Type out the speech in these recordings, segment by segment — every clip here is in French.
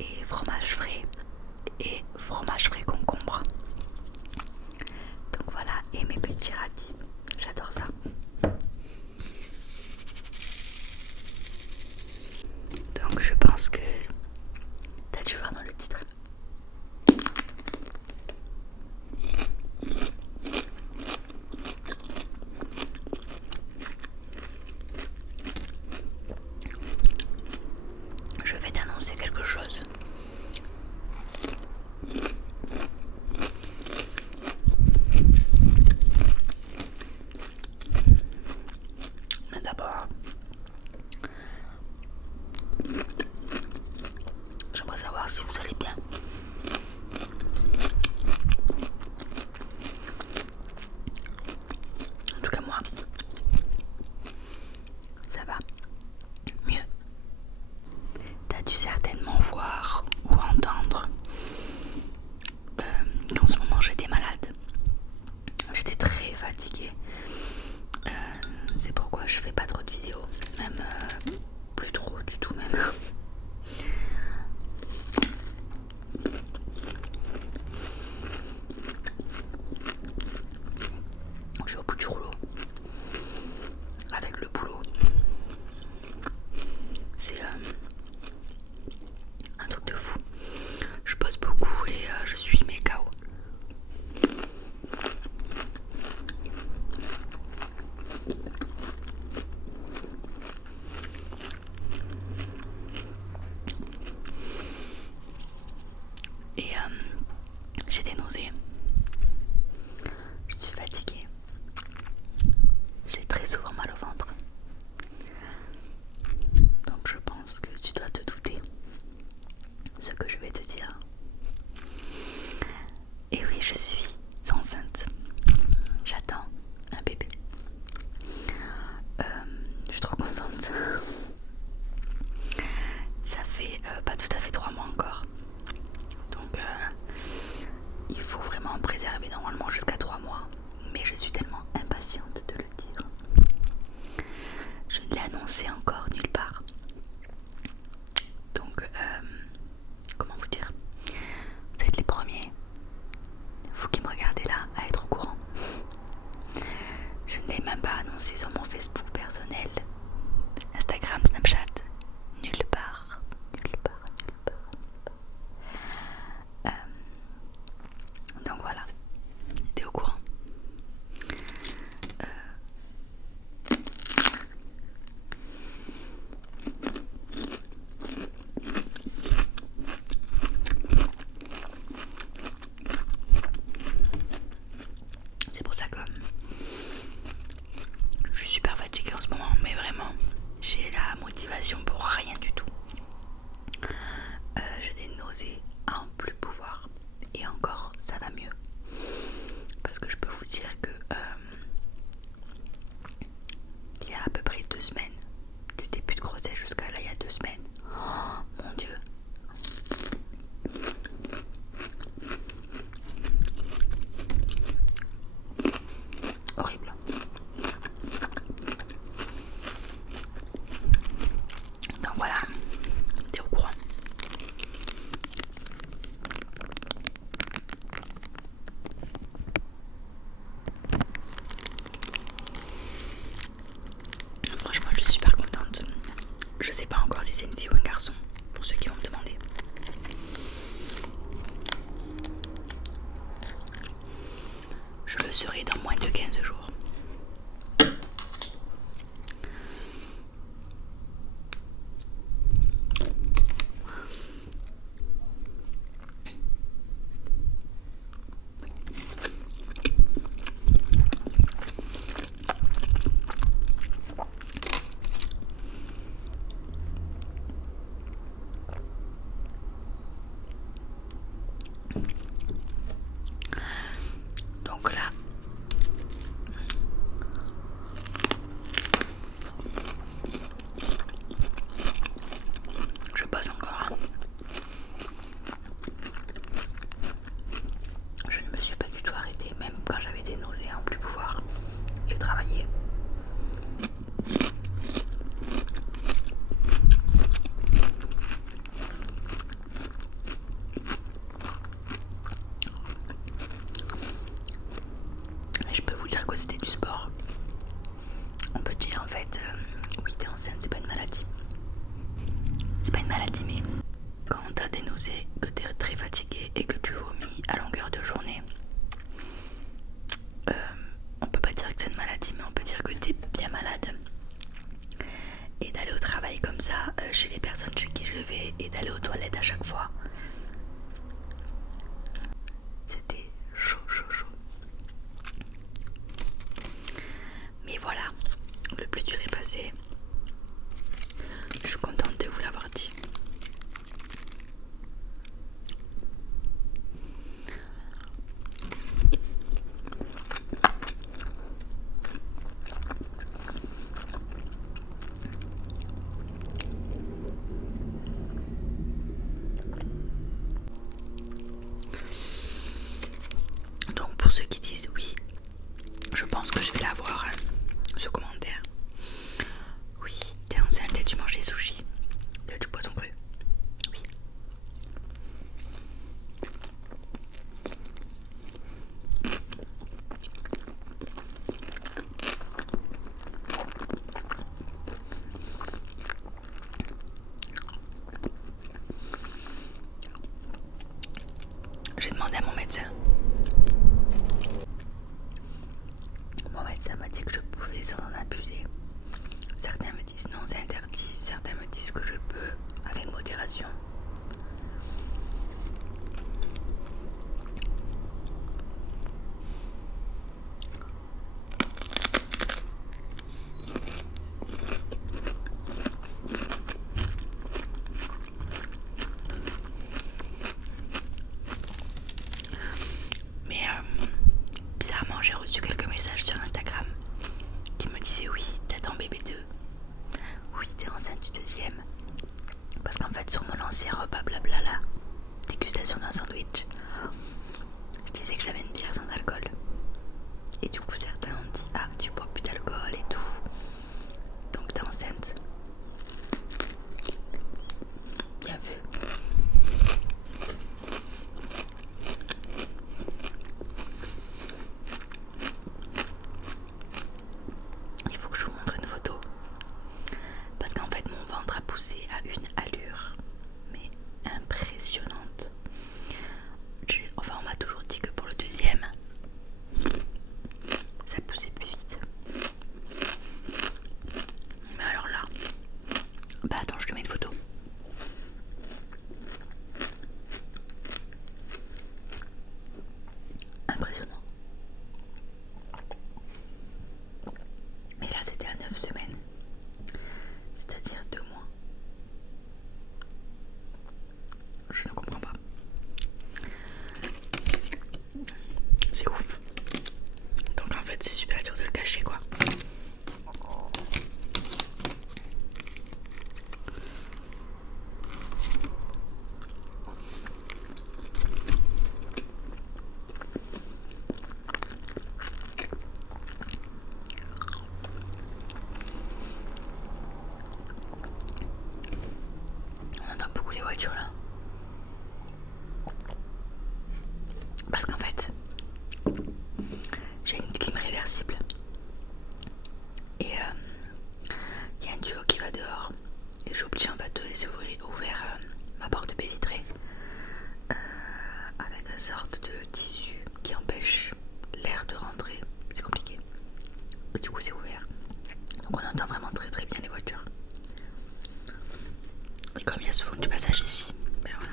et fromage frais et fromage frais concombre. Donc voilà, et mes petits radis, j'adore ça. Donc je pense que t'as dû voir dans le titre. Je vais t'annoncer quelque chose. Mais d'abord, j'aimerais savoir si vous allez bien. En tout cas moi, ça va mieux. T'as dû certainement voir ou entendre qu'en ce moment j'étais malade. J'étais très fatiguée. C'est pourquoi je fais pas trop de vidéos. Même plus trop du tout même. Je suis au bout du rouleau. Avec le boulot. C'est un truc de fou. Je bosse beaucoup et je suis méga KO. Et j'ai des nausées. Je suis fatiguée. J'ai très souvent mal au ventre. Donc je pense que tu dois te douter ce que je vais te dire. Et oui, je suis enceinte. J'attends un bébé. Je suis trop contente. Ça fait pas tout à fait 3 mois encore. Donc il faut vraiment préserver normalement jusqu'à 3 mois. Mais je suis tellement impatiente de le dire. Je ne l'ai annoncé encore nulle part. Donc comment vous dire, vous êtes les premiers, vous qui me regardez là, à être au courant. Je ne l'ai même pas annoncé sur mon Facebook personnel, Instagram, Snapchat, nulle part, nulle part, nulle part. Donc voilà, t'es au courant. C'est pour ça que je suis super fatiguée en ce moment, mais vraiment, j'ai la motivation pour rien du tout. J'ai des nausées à en plus pouvoir. Et encore, ça va mieux. Parce que je peux vous dire que il y a à peu près 2 semaines, du début de grossesse jusqu'à là, il y a 2 semaines. Oh mon Dieu. Horrible. Donc voilà, t'es au courant. Franchement, je suis super contente. Je sais pas encore si c'est une fille ou un garçon, pour ceux qui vont me demander. Je le serai dans moins de 15 jours. Donc là, je passe encore. Je ne me suis pas du tout arrêtée, même quand j'avais des nausées à en plus pouvoir. J'ai travaillé. chaque fois. C'était chaud. Mais voilà, le plus dur est passé. Je suis contente de vous l'avoir dit. Donc pour ceux qui disent oui, je pense que je vais l'avoir, ce commentaire. Oui, t'es enceinte et tu manges des sushis. Du poisson cru. Oui. J'ai demandé à mon médecin. Mon médecin m'a dit que je pouvais sans en abuser. Certains me disent non, c'est interdit. Certains me disent que je peux avec modération. Mais bizarrement, j'ai reçu quelques messages sur Instagram qui me disaient oui, t'attends bébé 2. Oui, t'es enceinte du deuxième. Parce qu'en fait, sur mon ancien repas blablabla, dégustation d'un sandwich, je disais que j'avais une bière sans alcool. Et du coup, certains ont dit ah, tu bois plus d'alcool et tout. Donc t'es enceinte. Bien vu. Il faut que je vous montre une photo. Parce qu'en fait, mon ventre a poussé à une allure, mais impressionnante. Enfin, on m'a toujours dit que pour le deuxième, ça poussait plus vite. Mais alors là, bah attends, je te mets une photo. Impressionnant. Mais là, c'était à 9 semaines. C'est-à-dire 2 mois. Je ne comprends pas. C'est ouf. Donc en fait, c'est super dur de le cacher, quoi. On entend beaucoup les voitures là. Parce qu'en fait, j'ai une clim réversible. Et il y a un duo qui va dehors. Et j'oblige en fait de laisser ouvert ma porte de baie vitrée. Avec une sorte de tissu qui empêche l'air de rentrer. C'est compliqué. Et du coup c'est ouvert. Donc on entend vraiment très très bien les voitures. Et comme il y a souvent du passage ici, ben voilà.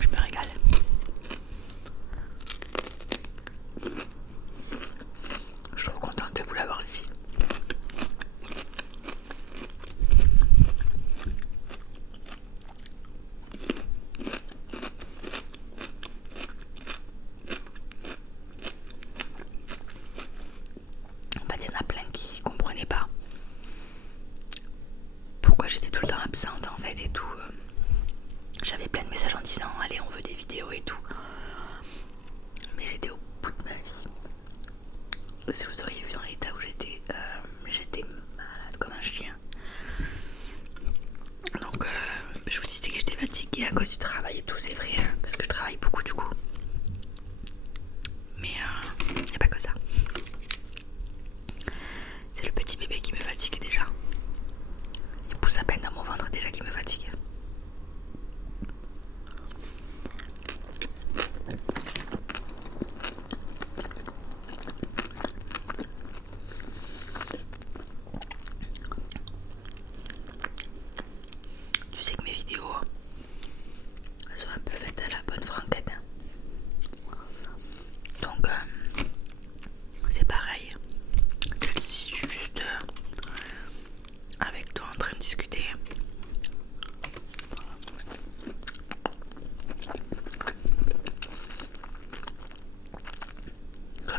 Je me régale. Je suis trop contente de vous l'avoir dit. En fait, il y en a plein qui comprenaient pas pourquoi j'étais tout le temps absente en fait et tout. J'avais plein de messages en disant allez, on veut des vidéos et tout. Mais j'étais au bout de ma vie. Si vous auriez vu dans l'état où j'étais malade comme un chien. Donc je vous disais que j'étais fatiguée à cause du travail et tout, c'est vrai, hein, parce que je travaille beaucoup du coup. Mais il n'y a pas que ça. C'est le petit bébé qui me fatigue déjà. Il pousse à peine dans mon ventre déjà qui me fatigue.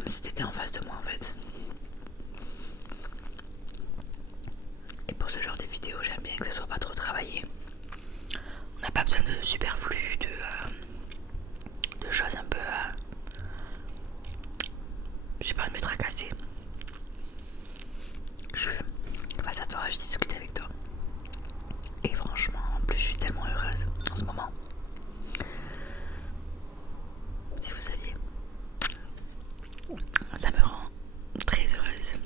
comme si t'étais en face de moi en fait. Et pour ce genre de vidéo, j'aime bien que ça soit pas trop travaillé. On n'a pas besoin de superflu, de choses un peu... j'ai pas envie de me tracasser. Je suis face à toi, je discute avec toi. Et franchement, en plus, je suis tellement heureuse en ce moment. Si vous saviez, ça me rend très heureuse.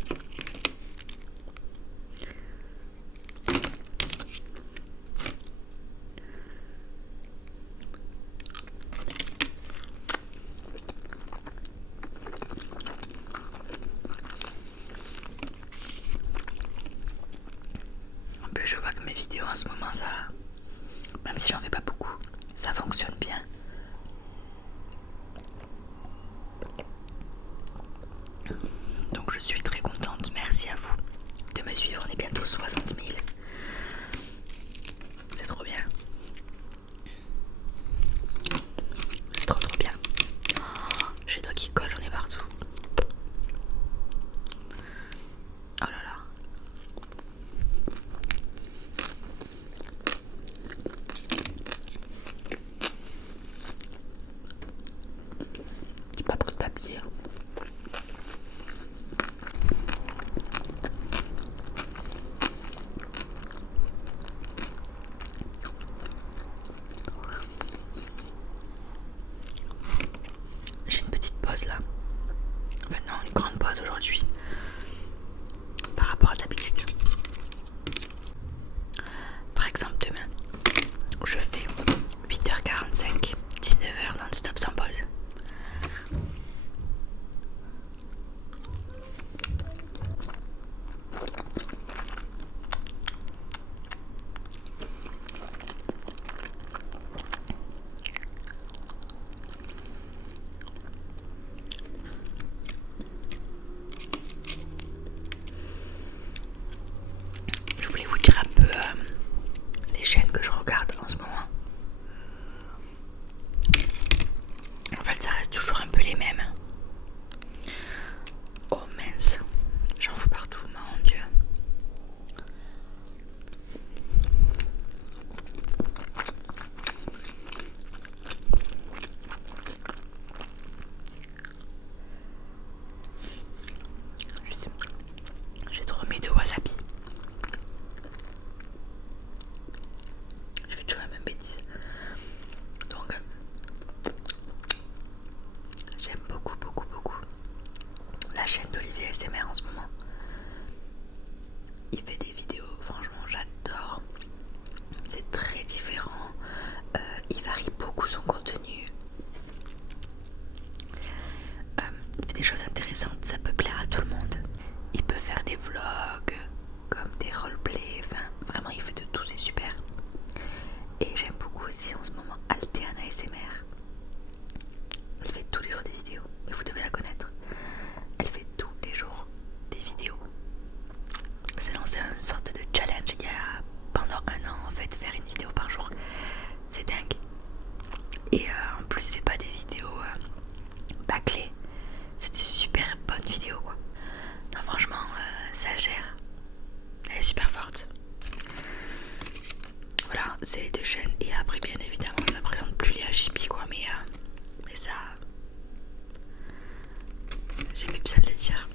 En plus, je vois que mes vidéos en ce moment, ça, même si j'en fais pas beaucoup, ça fonctionne bien. Donc je suis très contente, merci à vous de me suivre, on est bientôt 60 000. C'est trop bien. C'est trop bien. J'ai les doigts qui collent, j'en ai partout. Oh là là. J'ai pas pris de papier. J'ai une petite pause là. Enfin non, une grande pause aujourd'hui. Par rapport à d'habitude. Par exemple demain, je fais 8h45, 19h non-stop sans pause. Je voulais vous dire un peu les chaînes que je regarde en ce moment. En fait, ça reste toujours un peu les mêmes. Oh mince, j'en fous partout, mon Dieu. J'ai trop mis de wasabi. Je fais toujours la même bêtise. Donc, j'aime beaucoup la chaîne d'Olivier ASMR en ce moment. Il fait des vidéos, franchement j'adore. C'est très différent. Il varie beaucoup son contenu. Il fait des choses intéressantes, ça peut plaire à tout le monde. Il peut faire des vlogs, comme des roleplays, enfin vraiment il fait de tout, c'est super. Et j'aime beaucoup aussi en ce moment Alteana ASMR. Elle fait tous les jours des vidéos, mais vous devez la connaître. Elle fait tous les jours des vidéos. C'est lancé une sorte de challenge il y a pendant 1 an en fait, faire une vidéo par jour. C'est dingue. Et en plus c'est pas des vidéos bâclées, c'est des super bonnes vidéos quoi. Non franchement ça gère. Elle est super forte. Voilà, c'est les deux chaînes. Et après bien évidemment je la présente plus les HB quoi, mais ça j'ai plus besoin de le dire.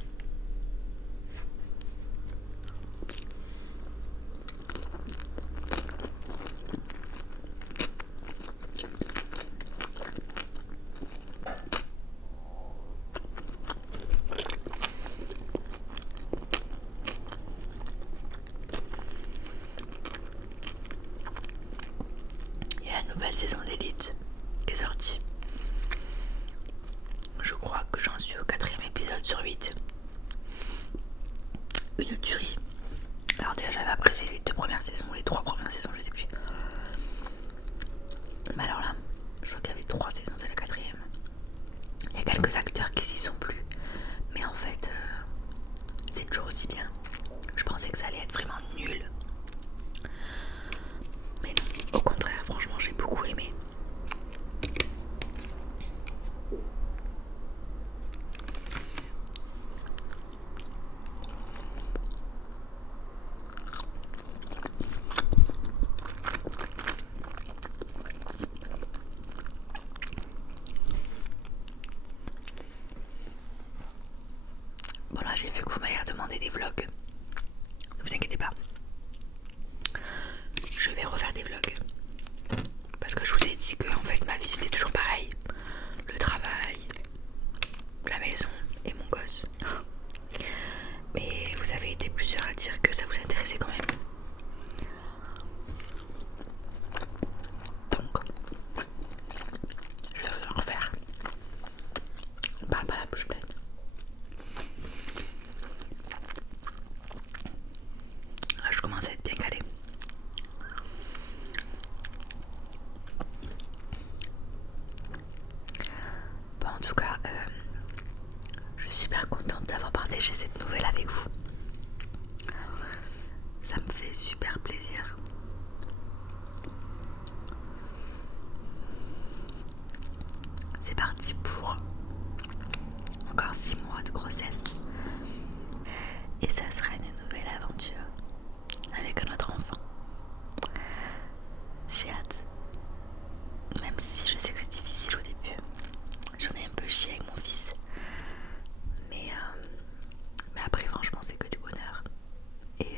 Il y a la nouvelle saison d'Elite qui est sortie. Je crois que j'en suis au 4e épisode sur 8. Une tuerie. Alors déjà j'avais apprécié les 2 premières saisons, les 3 premières saisons, je sais plus. Mais alors là, je crois qu'il y avait 3 saisons, c'est la 4e. Il y a quelques acteurs qui s'y sont plus. Mais en fait, c'est toujours aussi bien. Je pensais que ça allait être vraiment nul. Mais non, au contraire, franchement j'ai beaucoup aimé. j'ai vu que vous m'avez demandé des vlogs. Ne vous inquiétez pas. Je vais refaire des vlogs. Parce que je vous ai dit que en fait ma vie c'était toujours pareil. Le travail, la maison et mon gosse. Mais vous avez été plusieurs à dire que ça vous intéressait quand même. Donc, je vais vous en refaire. On parle pas la bouche pleine. Là, je commence à être bien calée. Bon, en tout cas, je suis super contente d'avoir partagé cette nouvelle avec vous. Ça me fait super plaisir. C'est parti pour encore 6 mois de grossesse. Et ça sera une nouvelle aventure avec notre enfant. J'ai hâte. Même si je sais que c'est difficile au début. J'en ai un peu chié avec mon fils. Mais après franchement c'est que du bonheur. Et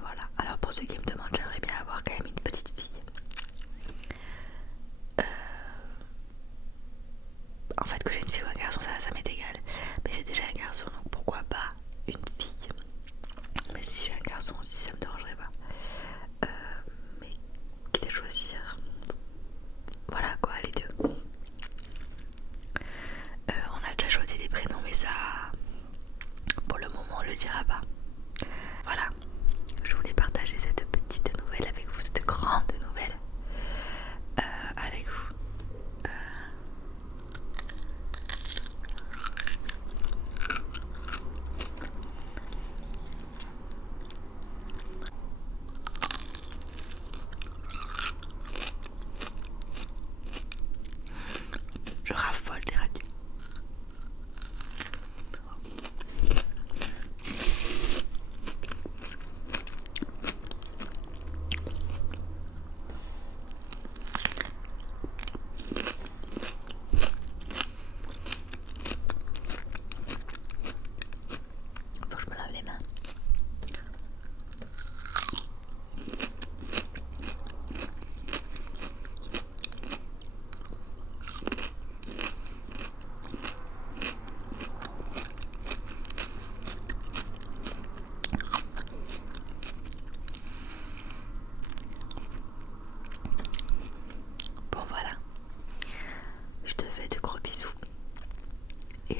voilà. Alors pour ceux qui me demandent, j'aimerais bien avoir quand même une petite fille. En fait que j'ai une fille ou un garçon ça m'est égal. Mais j'ai déjà un garçon donc pourquoi pas une fille. Mais si j'ai un garçon aussi ça me dérangerait pas. Mais quitte à choisir. Voilà quoi, les deux. On a déjà choisi les prénoms mais ça pour le moment on le dira pas. Voilà, je voulais partager cette petite nouvelle avec vous, cette grande nouvelle avec vous. Je raffole des radios. Faut que je me lave les mains. Bon voilà, je te fais de gros bisous et